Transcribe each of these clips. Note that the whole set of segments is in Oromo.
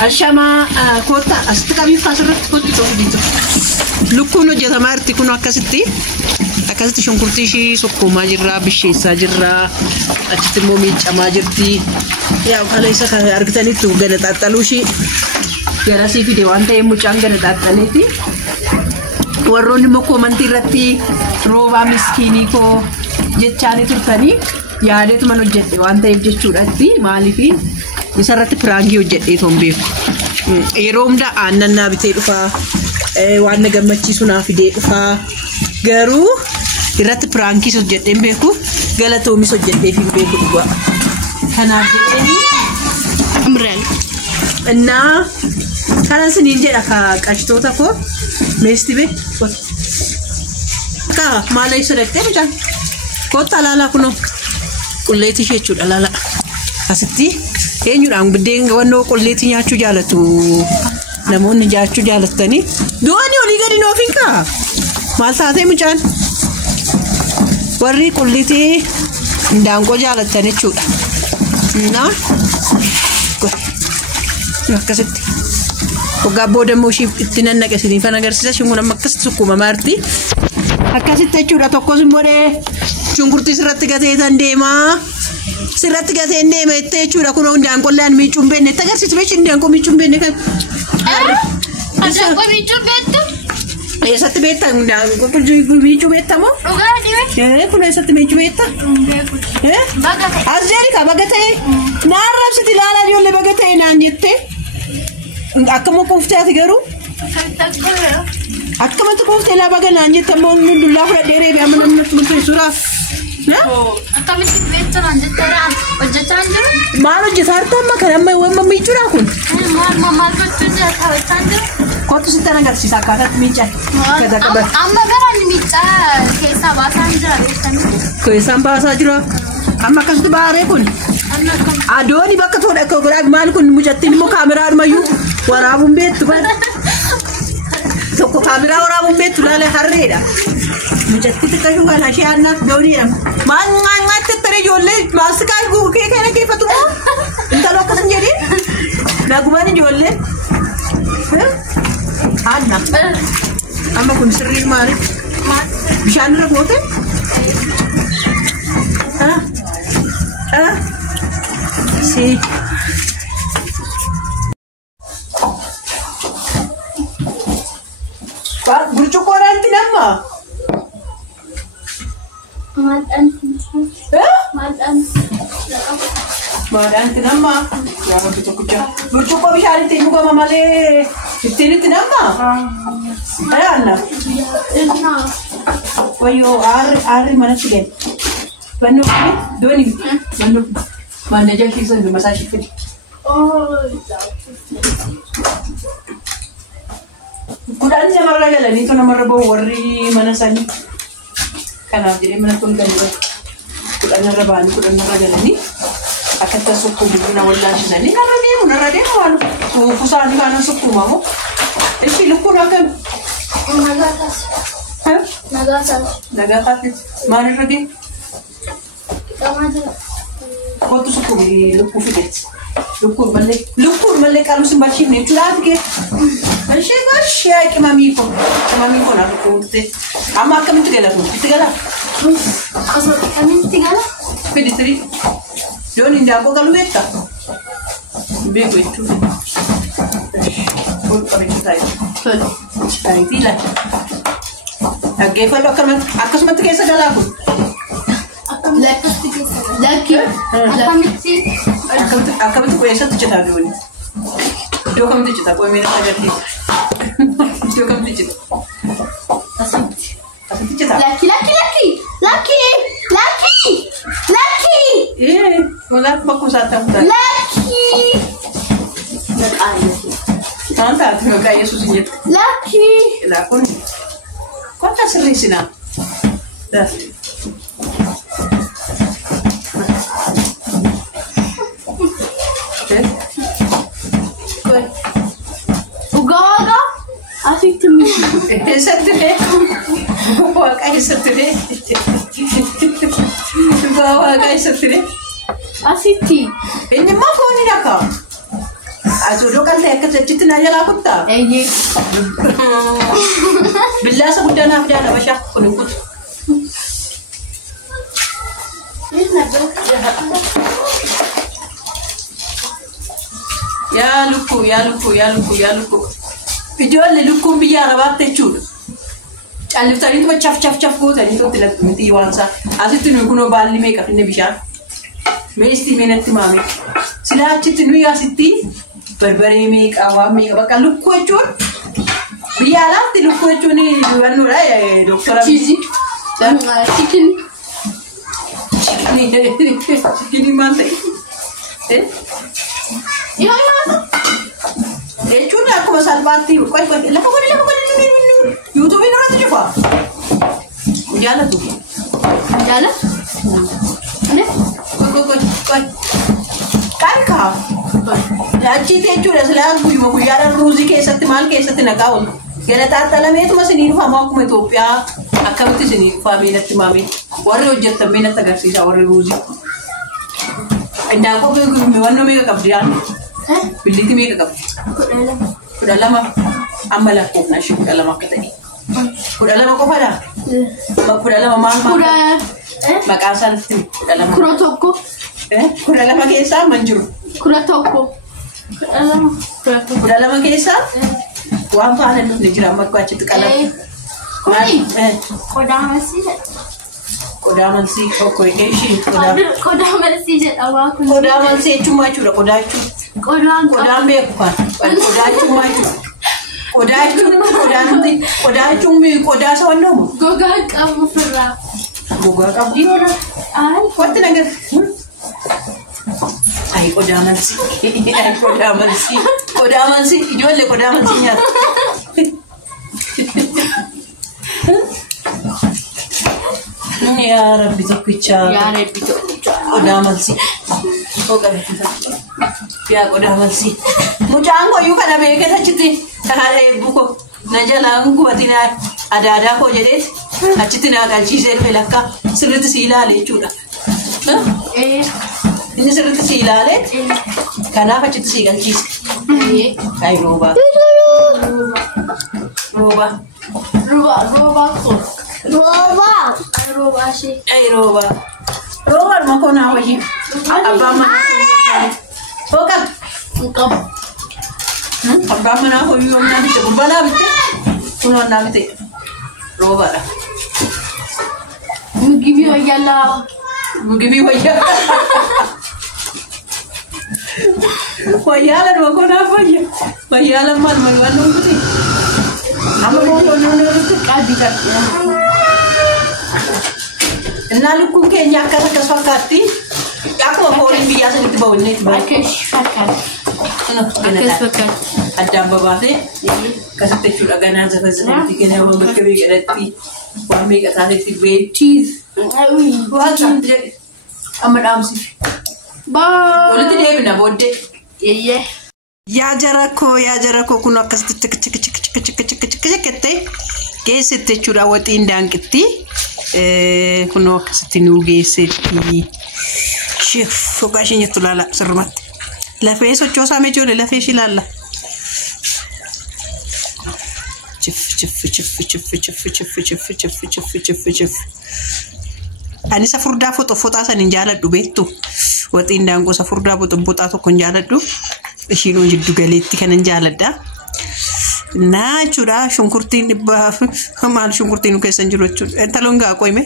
Ashama kota astikami fasrat koti to dito. Lukkuno jeta marti kuno akasitti shonkurtii shi sokkoma jirra bisheessa jirra achitti immoo miicamaa jirti. Yaa kana isa kan argitanitti gada xaxxaluushi gara si fide waan ta'eef mucaan gada xaxxaleeti. Warroonni immoo komantii irratti rooba miskiinii koo jechaanii turtanii yaadeetuma hojjedhe waan ta'eef jechuudhaatti maaliifi isarratti piraangii hojjedhee toon beeku. Yeroo hunda aannannaa bitee dhufaa waan na gammachiisu naa fidee dhufaa garuu irratti piraangii hojjedheen beeku galatoomis hojjedheef hin beeku dhugaa. Kanaaf jedhanii amraan innaa kanan siniin jedha ka qashtoota koo meestibe ka maala isa dhaqxee mucaan kootta laalaa kunoo qulleetii ishee jechuudha laala asitti eenyudhaan biddeen wannoo qulleetii nyaachuu jaalatu namoonni nyaachuu jaalatanii doonii olii gadi noofin kaa maal taatee mucaan warri qulleetii hindaanqoo jaalatan jechuudha. Naa akkasitti waggaa boodammoo ishii itti nannaqesanii fan agarsiisa shunguun amma akkasitti sukkuma maarti akkasitti jechuudha. Tokkos immoo shunkurtii sirratti gatee tan deemaa sirratti gatee hin deema jettee jechuudha. Kun hundaanqollaan miicuu hin beekne itti agarsiisu beekni hundaanqoo miicuu hin beekne kan. Hundaanqoo miicuu beektu? Eessatti beektaa hundaanqoo miicuu beektamoo? Dhugaa dhibee? Kun eessatti miicuu beektaa? Bagatee. As jedhi bagatee naan rabsiti ilaalaa ijoollee bagatee naan jettee akkama kuuftaati garuu akkamatti kuuftee laa baga naan jette ammoo dullaa fudhadhee reebi amma namni murteessuudhaaf. Akkamitti beektu naan jetteera hojjechaa hin jiru? Maal hojjetaa harta amma kan amma wamma miicuudhaa kun? Maal gochuun jira taphachaa hin jiru? Kottu sitti agarsiisa akkaataatti miicaa. Amma gara inni miicaa keessaa baasaa hin jira beektanii? Keessaan baasaa jira. Amma akkasitti baaree kun adooni bakka tola akka godhaa maal kun mucattiin immoo kaameraa dhumayyuu waraabuun beektu kan tokko kaameraa waraabuun beektu laalee harreedha. Mucattii xiqqashuu kan ashee aannaaf dooniidha. Maal tattare ijoollee maasikaa kee kana keeffatu moo intala akkasan jedhee nagumaan ijoollee aanna amma kun sirrii maali bishaan irra goote. Sí. Burcuko nanti nama? Madan nama? Ya burcuko. Burcuko bisa nanti juga mama le. Itu nama? Ada anak? Wayo ari mana sih kan? Banu ni, doni, banu. Mana aja kisah di masa sih ni. Kudan jamar lagi lah ni tu nama rabo wari mana sani. Karena jadi mana pun kan juga. Kudan raban, kudan lagi lah ni. Akan tersuku di mana wala sih sani. Nara dia wan. Pusat di mana suku mamu. Isi luku nakan. Nagatas. Hah? Nagatas. Mana lagi? Kau tu suka di lukur fidet, lukur malek kalau sembahsin ni tulah ke, asyik kemami ko nak lukur tu. Ama kami tiga lah. Kami tiga lah. Fidet teri, jangan indah aku kalau beta, bego itu. Kau kami kita itu, kami tidak. Agak kalau aku sempat tiga segala aku. Laki, akam tu kuasa tu cerita dulu. Dua kami tu cerita, kau mana saja ni. Dua kami tu cerita. Asal tu cerita. Laki. Kalau aku satu tak. Laki. Tanta, tu kaya susunya. Laki. Lakun. Kau tak sering sini. Dah. Uga asik tu ni. Satu deh. Bawa kaya satu deh. Bawa kaya satu deh. Asik ti. Ini mana kau ni nak? Asoodoo kan ta'e akka achitti na jalaa kuttaa? Eeyyee. Billaasa guddaa naaf jaala bashaa kun hin kutu. Yaa lukkuu. Ijoollee lukkuun biyya arabaatti jechuudha. Calliftaniituma chaf gootanii totti natti miti waansaa. Asitti nuyi kunoo baalli meeqa finne bishaan. Meestii meenatti maame. Silaa achitti nuyi asitti barbaree meeqa waan meeqa bakka lukkuu jechuun. Biyya alaatti lukkuu jechuun dubannuudha doktora. Chiizii. Chikinii maal ta'e? Jechuun akkuma salphaatti lafa godhe yuutuubii irratti cufa. Jaalatu. Jaalatu? Kan achitti jechuudha silaa guyyaadhaan ruuzii keessatti maal keessatti nagaa oolu. Galataatalameetuma sinii dhufamu akkuma Itoophiyaa akkamitti sinii dhufaa meenatti maamee warri hojjetan meenatti agarsiisa warri ruuzii. Indaanqoo wannoo meeqa qabdi yaadne? Billiitii meeqa qabdi? 12. Amma lakkoofnaa ishee 12 akka ta'e. 12 qofadhaa? 12 maal? Maqaan isaanitti 12. 11. 12 keessaa man jiru? 11. 12 keessaa? Waan faana dhufne jira amma akka achitti qalame. Qodaa malsii jedha. Qodaa malsii tokko ishee Qodaa malsii jedha waa kun. Qodaa malsii jechuun maal jechuudha? Qodaa jechuun. Qodaan beeku kan. Qodaa jechuun maal jechuudha? Qodaa jechuun qodaa isa wannoomu? Gogaa qabu ofirraa. Gogaa qabdii oola? Wanti nagar. Ay qodaa malsii. Qodaa malsii. Ijoollee qodaa malsii nyaata. Yaa Rabbi tokkichaa. Qodaa malsii. Yaa qodaa malsii. Mucaan koyyuu kana beekee achitti haadha eebbuko na jalaan gubatiin adaadaa koo jedheeti achitti naa galchiisee dhufe lakka sirriitti si ilaale jechuudha. Inni sirriitti si ilaale kanaaf achitti si galchiise. Ay roobaa. Roobaa ishee. Ay roobaa. Roobaan makoo naa wayyi. Abbaan manaa hooqab. Qabu. Abbaan manaa hoyyuu yoo naa bitte gurbalaa bitte kunoo naa bitte roobaadha. Mugibii wayyaa. Wayyaa la makoo naa wayya. Wayyaa la maal waan nuti. Amma makoo nuti qaadi kan. Innaa lukkuun keenya akkas fakkaatti. Akkuma fooliin biyyaa sanitti ba'uunneetti ba'a. Akkas fakkaatti. Addaan babaatee akkasitti jechuudha ganaa zafazafatti ganaa waan bakka beekadhatti waan beekataatetti beektiif. Waan saamti jedhe amma dhaamsiif. Walitti deebina booddee. Yaa jara koo kun akkasitti jettee geessetti jechuudha waxiin daanqitti. Kunoo akkasitti nuu geessetti. Fogaa isheen jettu laala sirrumatti. Lafee sochoosaa meejoole lafee ishee laalla. Ani isa furdaa foxaa san hin jaaladhu beektu. Waxiin daangoo isa furdaa boxaa tokko hin jaaladhu. Ishiinoo jiddu galeetti kan hin jaaladha. Naa jechuudha shunkurtiin dhibbaaf maal shunkurtiin keessan jiru jechuudha. Taloon gaa qoyme.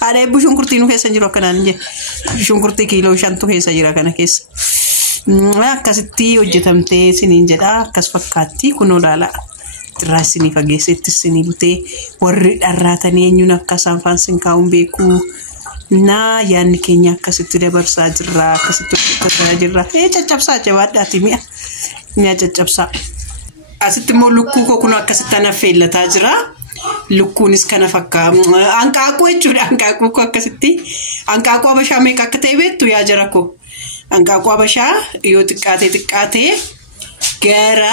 Haadha eebbu shunkurtiin keessan jiru akkanaan hin jedhe. Shunkurtii kiiloo 5 keessa jira kana keessa. Akkasitti hojjetamtee siniin jedha akkas fakkaatti kunoo laala. Irraa isinii fageessetti isinii butee warri dharraatanii eenyuun akka isaan faansin kaa'uun beeku. Naa yaadni keenya akkasitti dabarsaa jirra akkasitti hojjetaa jirra. Caccabsaa jabaadhaati mi'a caccabsaa. Asitti immoo lukkuu koo kun akkasitti ana feellataa jira. Lukkuunis kana fakkaata. Hanqaaquu jechuudha hanqaaquu koo akkasitti. Hanqaaquu Habashaa meeqa akka ta'e beektu yaa jara koo. Hanqaaquu Habashaa yoo xiqqaatee gara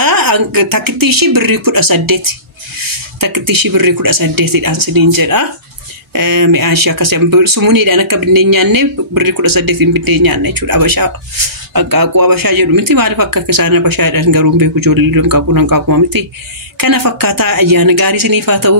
takkitti ishii birrii 18. Takkitti ishii birrii 18dhaan siniin jedha. Mi'aan ishii akkasii sumuuniidhaan akka binneen nyaanne birrii 18 binneen nyaanne jechuudha Habashaa. Hanqaaquu abashaa jedhu miti maaliif akka isaan abashaadhaan garuu beeku ijoollee hanqaaquu miti kana fakkaataa ayyaana gaarii isiniif haa ta'u.